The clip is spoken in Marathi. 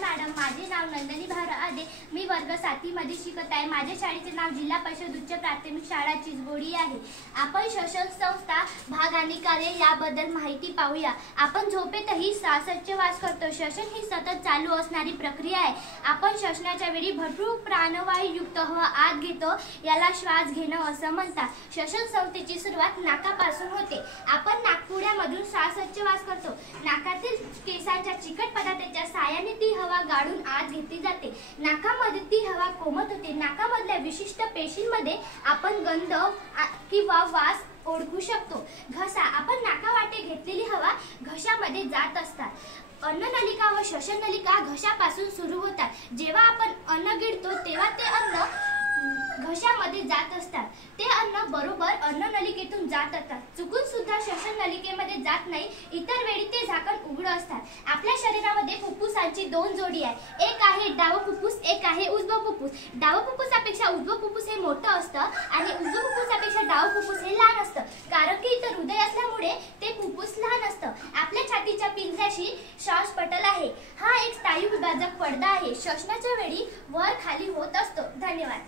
मॅडम, माझे नाव नंदिनी भारआदे. मी वर्ग 7 मध्ये शिकत आहे. माझ्या शाळेचे नाव जिल्हा परिषद उच्च प्राथमिक शाळा चिचबोडी आहे. आपण श्वसन संस्था, भाग आणि कार्य याबद्दल माहिती पाहूया. आपण झोपेतही श्वासोच्छवास करतो. श्वसन ही सतत चालू असणारी प्रक्रिया आहे. आपण श्वसनाच्या वेळी भरपूर प्राणवायूयुक्त हवा आत घेतो. याला श्वास घेणं असं म्हणतात. श्वसन संस्थेची सुरुवात नाकापासून होते. आपण नाकपुड्यामधून श्वासोच्छवास करतो. नाकातील केसांच्या चिकट पदार्थाच्या साहाय्याने ती हवा गाळून आत घेतली जाते. नाकामध्ये ती हवा कोमट होते. नाकामधल्या विशिष्ट पेशींमध्ये आपण गंध किंवा वास ओळखू शकतो. घसा, आपण नाकावाटे घेतलेली हवा घशामध्ये जात असतात. अन्ननलिका व श्वसननलिका घशापासून सुरू होतात. जेव्हा आपण अन्न गिळतो तेव्हा ते अन्न घशामध्ये जात असतात. ते अन्न बरोबर अन्ननलिकेतून जात असतात. चुकून सुद्धा श्वसन नलिकेमध्ये जात नाही. इतर वेळी ते झाकण उघडं असतात. आपल्या शरीरामध्ये फुफ्फुसांची 2 जोडी आहे. एक आहे डावं फुफ्फुस, एक आहे उजवं फुफ्फुस. डावं फुफ्फुसापेक्षा उजवं फुफ्फुस हे मोठं असतं आणि उजवं फुफ्फुसापेक्षा डावं फुफ्फुस हे लहान असतं. कारण की इथं हृदय असल्यामुळे ते फुफ्फुस लहान असतं. आपल्या छातीच्या पिंजऱ्याशी श्वासपटल आहे. हा एक स्नायू विभाजक पडदा आहे. श्वसनाच्या वेळी वर खाली होत असतो. धन्यवाद.